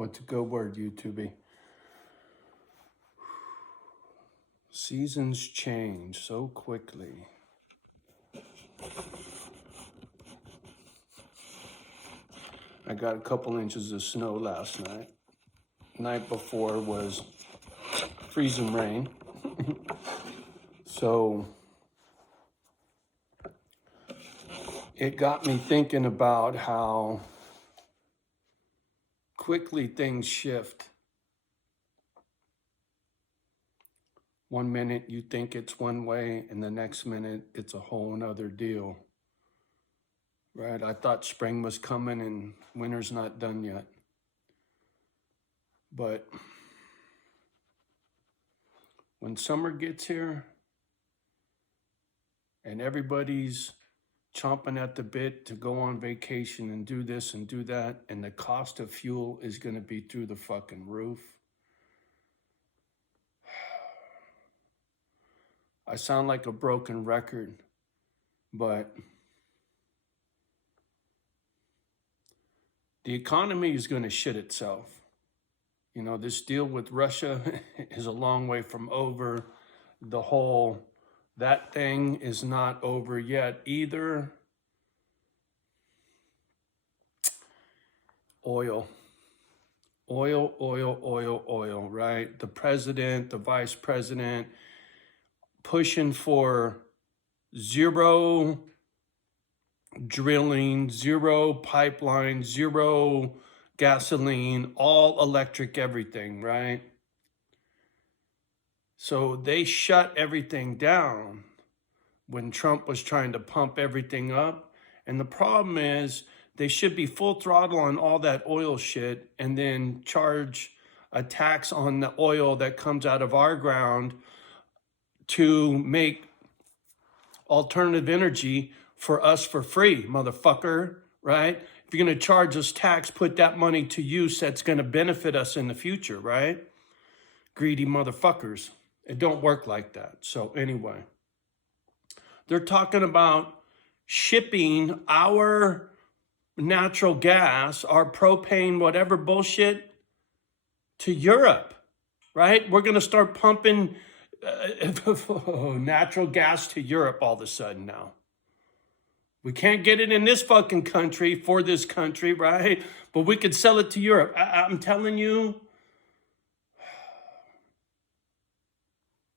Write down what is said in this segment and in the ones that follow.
What's a good word, YouTube? Seasons change so quickly. I got a couple inches of snow last night. Night before was freezing rain. So it got me thinking about how quickly things shift. One minute you think it's one way, and the next minute it's a whole nother deal. Right? I thought spring was coming and winter's not done yet. But when summer gets here and everybody's chomping at the bit to go on vacation and do this and do that, and the cost of fuel is going to be through the fucking roof. I sound like a broken record, but the economy is going to shit itself. You know, this deal with Russia is a long way from over. That thing is not over yet either. Oil, right? The president, the vice president, pushing for zero drilling, zero pipeline, zero gasoline, all electric everything, right? So they shut everything down when Trump was trying to pump everything up. And the problem is they should be full throttle on all that oil shit and then charge a tax on the oil that comes out of our ground to make alternative energy for us for free, motherfucker, right? If you're going to charge us tax, put that money to use that's going to benefit us in the future, right? Greedy motherfuckers. It don't work like that. So anyway, they're talking about shipping our natural gas, our propane, whatever bullshit, to Europe, right? We're going to start pumping natural gas to Europe all of a sudden now. We can't get it in this fucking country for this country, right? But we could sell it to Europe. I'm telling you.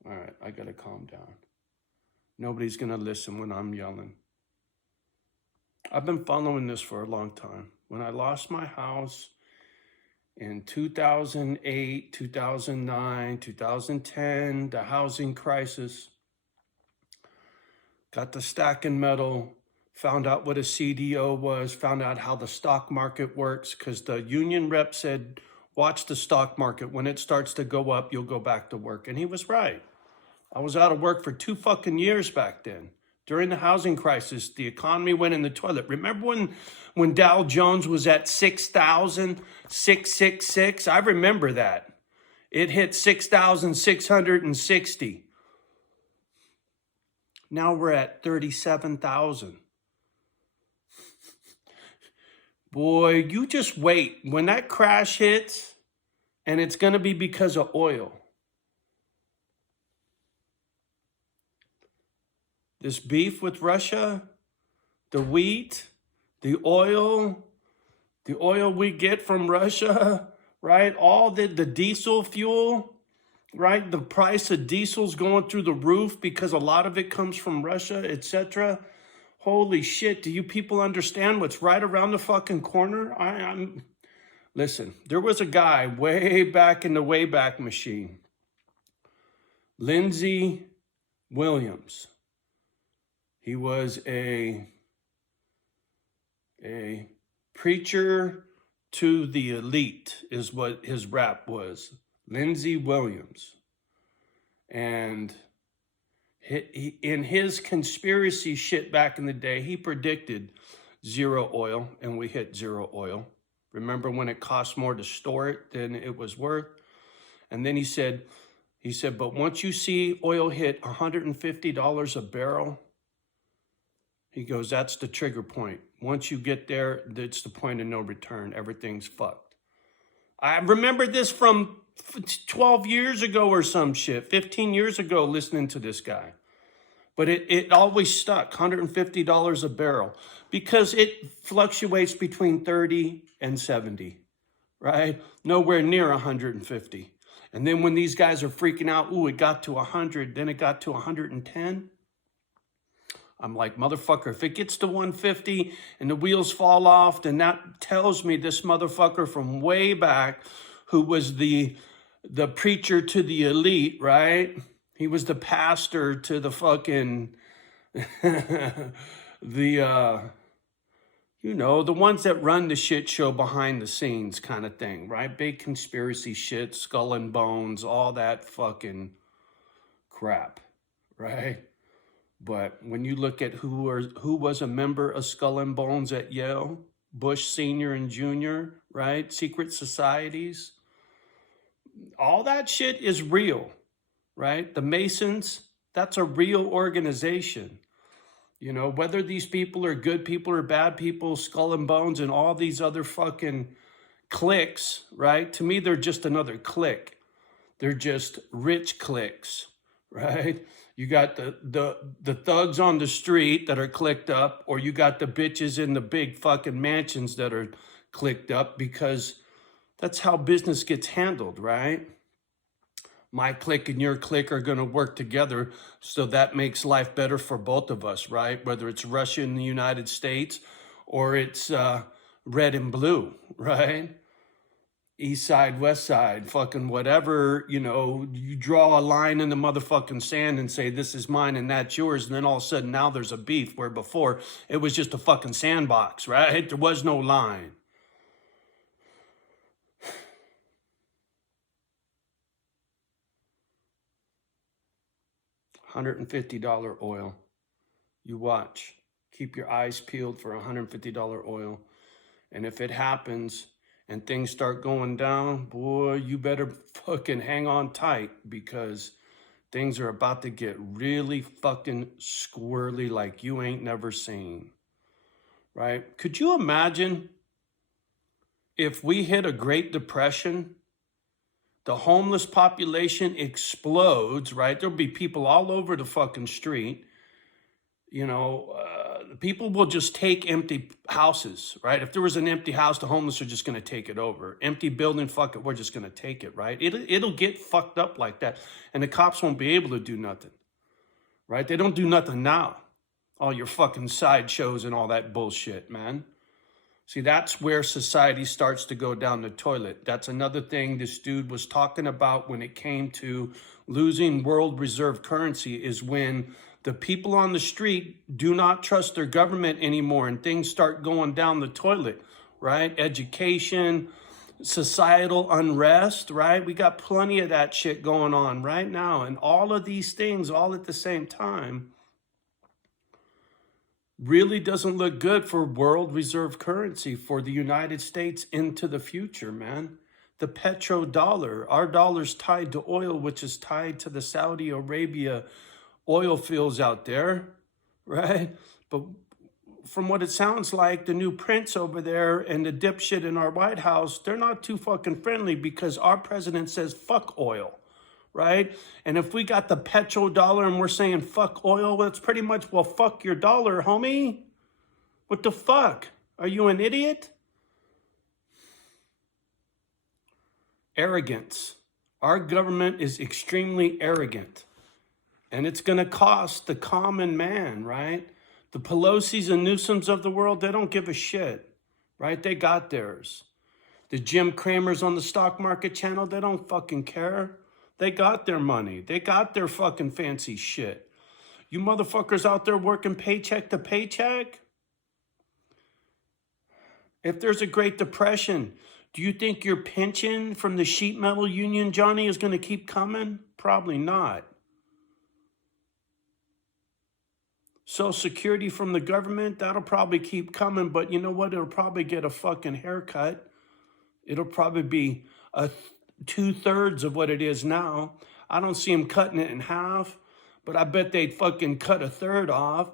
All right, I got to calm down. Nobody's going to listen when I'm yelling. I've been following this for a long time. When I lost my house in 2008, 2009, 2010, the housing crisis, got the stacking metal, found out what a CDO was, found out how the stock market works, because the union rep said, watch the stock market. When it starts to go up, you'll go back to work. And he was right. I was out of work for 2 fucking years back then. During the housing crisis, the economy went in the toilet. Remember when Dow Jones was at 6,666? I remember that. It hit 6,660. Now we're at 37,000. Boy, you just wait. When that crash hits, and it's going to be because of oil. This beef with Russia, the wheat, the oil we get from Russia, right? All the diesel fuel, right? The price of diesel's going through the roof because a lot of it comes from Russia, etc. Holy shit, do you people understand what's right around the fucking corner? Listen, there was a guy way back in the Wayback Machine, Lindsey Williams. He was a preacher to the elite is what his rap was. Lindsey Williams. And he, in his conspiracy shit back in the day, he predicted zero oil, and we hit zero oil. Remember when it cost more to store it than it was worth? And then he said, but once you see oil hit $150 a barrel, he goes, that's the trigger point. Once you get there, it's the point of no return. Everything's fucked. I remember this from 12 years ago or some shit, 15 years ago, listening to this guy. But it always stuck, $150 a barrel, because it fluctuates between 30 and 70, right? Nowhere near 150. And then when these guys are freaking out, ooh, it got to 100, then it got to 110. I'm like, motherfucker, if it gets to 150 and the wheels fall off, then that tells me this motherfucker from way back, who was the preacher to the elite, right? He was the pastor to the fucking, the ones that run the shit show behind the scenes kind of thing, right? Big conspiracy shit, skull and bones, all that fucking crap, right? But when you look at who was a member of Skull and Bones at Yale, Bush Sr. and Jr., right? Secret societies, all that shit is real, right? The Masons, that's a real organization. You know, whether these people are good people or bad people, Skull and Bones and all these other fucking cliques, right? To me, they're just another clique. They're just rich cliques, right? You got the thugs on the street that are clicked up, or you got the bitches in the big fucking mansions that are clicked up, because that's how business gets handled, right? My clique and your clique are going to work together, so that makes life better for both of us, right? Whether it's Russia and the United States, or it's red and blue, right? East side, west side, fucking whatever, you draw a line in the motherfucking sand and say, this is mine and that's yours. And then all of a sudden now there's a beef, where before it was just a fucking sandbox, right? There was no line. $150 oil. You watch. Keep your eyes peeled for $150 oil. And if it happens and things start going down, boy, you better fucking hang on tight, because things are about to get really fucking squirrely like you ain't never seen, right? Could you imagine if we hit a Great Depression, the homeless population explodes, right? There'll be people all over the fucking street. People will just take empty houses, right? If there was an empty house, the homeless are just going to take it over. Empty building, fuck it, we're just going to take it, right? It'll get fucked up like that. And the cops won't be able to do nothing, right? They don't do nothing now. All your fucking sideshows and all that bullshit, man. See, that's where society starts to go down the toilet. That's another thing this dude was talking about when it came to losing world reserve currency, is when the people on the street do not trust their government anymore and things start going down the toilet, right? Education, societal unrest, right? We got plenty of that shit going on right now. And all of these things all at the same time really doesn't look good for world reserve currency for the United States into the future, man. The petrodollar, our dollar's tied to oil, which is tied to the Saudi Arabia oil fields out there, right? But from what it sounds like, the new prince over there and the dipshit in our White House, they're not too fucking friendly, because our president says fuck oil, right? And if we got the petrodollar and we're saying fuck oil, well, it's pretty much, well, fuck your dollar, homie. What the fuck? Are you an idiot? Arrogance. Our government is extremely arrogant. And it's going to cost the common man, right? The Pelosi's and Newsoms of the world, they don't give a shit, right? They got theirs. The Jim Cramers on the stock market channel, they don't fucking care. They got their money. They got their fucking fancy shit. You motherfuckers out there working paycheck to paycheck? If there's a Great Depression, do you think your pension from the sheet metal union, Johnny, is going to keep coming? Probably not. Social Security from the government, that'll probably keep coming, but you know what? It'll probably get a fucking haircut. It'll probably be 2/3 of what it is now. I don't see them cutting it in half, but I bet they'd fucking cut 1/3 off.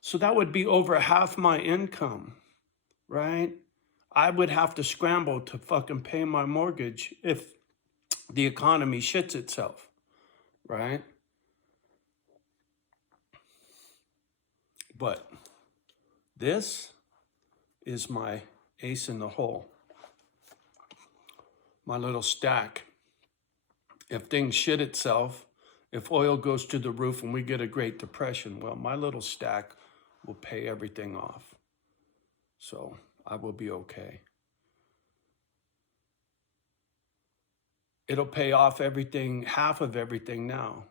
So that would be over half my income, right? I would have to scramble to fucking pay my mortgage if the economy shits itself, right? But this is my ace in the hole, my little stack. If things shit itself, if oil goes to the roof and we get a Great Depression, well, my little stack will pay everything off. So I will be okay. It'll pay off everything, half of everything now.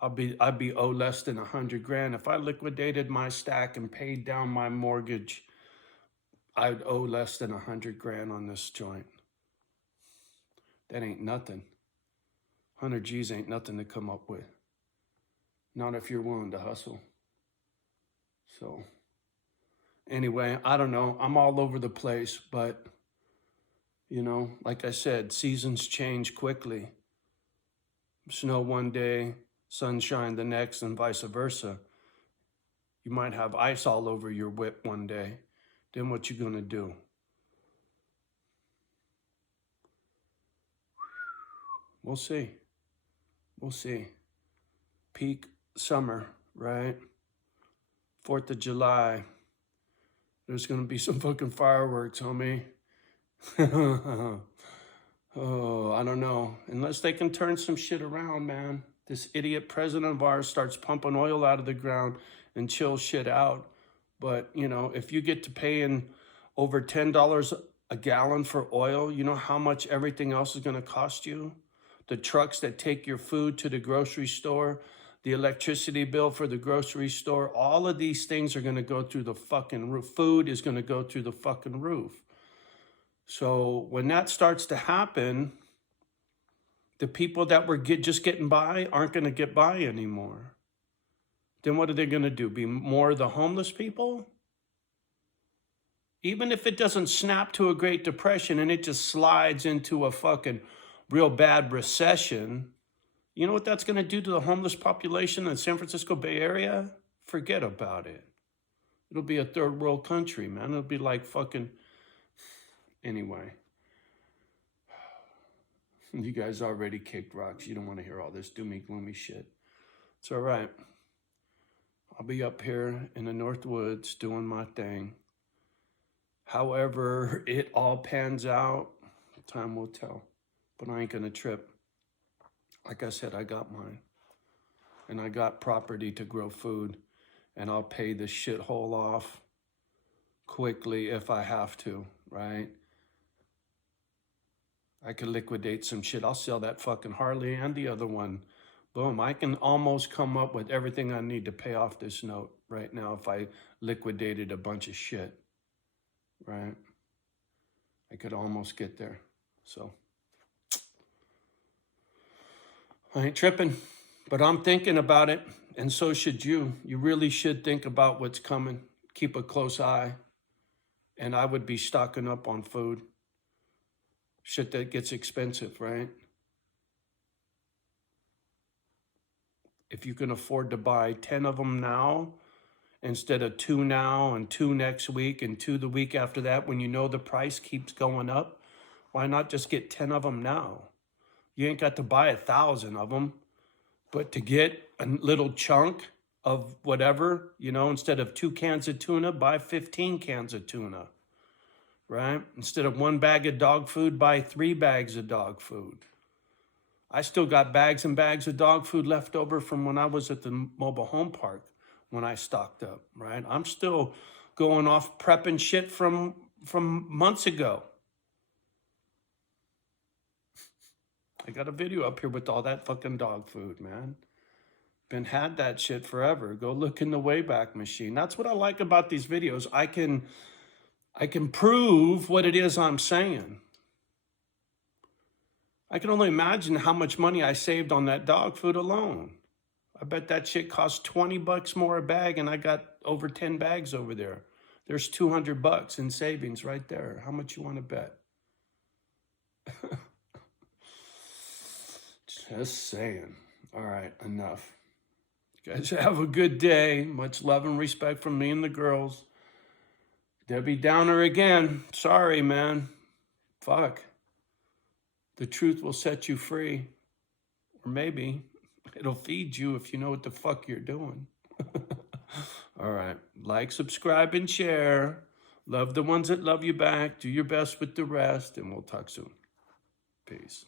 I'd be owed less than 100 grand. If I liquidated my stack and paid down my mortgage, I'd owe less than 100 grand on this joint. That ain't nothing. 100 G's ain't nothing to come up with. Not if you're willing to hustle. So anyway, I don't know. I'm all over the place, but you know, like I said, seasons change quickly. Snow one day, sunshine the next, and vice versa. You might have ice all over your whip one day. Then what you gonna do? We'll see. We'll see. Peak summer, right? 4th of July. There's gonna be some fucking fireworks, homie. Oh, I don't know. Unless they can turn some shit around, man. This idiot president of ours starts pumping oil out of the ground and chill shit out. But, you know, if you get to paying over $10 a gallon for oil, you know how much everything else is going to cost you? The trucks that take your food to the grocery store, the electricity bill for the grocery store, all of these things are going to go through the fucking roof. Food is going to go through the fucking roof. So when that starts to happen, the people that were just getting by aren't going to get by anymore. Then what are they going to do? Be more of the homeless people? Even if it doesn't snap to a Great Depression and it just slides into a fucking real bad recession, you know what that's going to do to the homeless population in the San Francisco Bay Area? Forget about it. It'll be a third world country, man. It'll be like fucking... Anyway. You guys already kicked rocks. You don't want to hear all this doomy, gloomy shit. It's all right. I'll be up here in the North Woods doing my thing. However it all pans out, time will tell. But I ain't gonna trip. Like I said, I got mine. And I got property to grow food. And I'll pay this shithole off quickly if I have to, right? I could liquidate some shit. I'll sell that fucking Harley and the other one. Boom, I can almost come up with everything I need to pay off this note right now if I liquidated a bunch of shit, right? I could almost get there, so. I ain't tripping, but I'm thinking about it, and so should you. You really should think about what's coming. Keep a close eye, and I would be stocking up on food. Shit that gets expensive, right? If you can afford to buy 10 of them now, instead of 2 now and 2 next week and 2 the week after that, when you know the price keeps going up, why not just get 10 of them now? You ain't got to buy 1,000 of them, but to get a little chunk of whatever, you know, instead of 2 cans of tuna, buy 15 cans of tuna. Right? Instead of 1 bag of dog food, buy 3 bags of dog food. I still got bags and bags of dog food left over from when I was at the mobile home park when I stocked up, right? I'm still going off prepping shit from months ago. I got a video up here with all that fucking dog food, man. Been had that shit forever. Go look in the Wayback Machine. That's what I like about these videos. I can prove what it is I'm saying. I can only imagine how much money I saved on that dog food alone. I bet that shit cost $20 more a bag, and I got over 10 bags over there. There's $200 in savings right there. How much you want to bet? Just saying. All right, enough. You guys have a good day. Much love and respect from me and the girls. Debbie Downer again. Sorry, man. Fuck. The truth will set you free. Or maybe it'll feed you if you know what the fuck you're doing. All right. Like, subscribe, and share. Love the ones that love you back. Do your best with the rest, and we'll talk soon. Peace.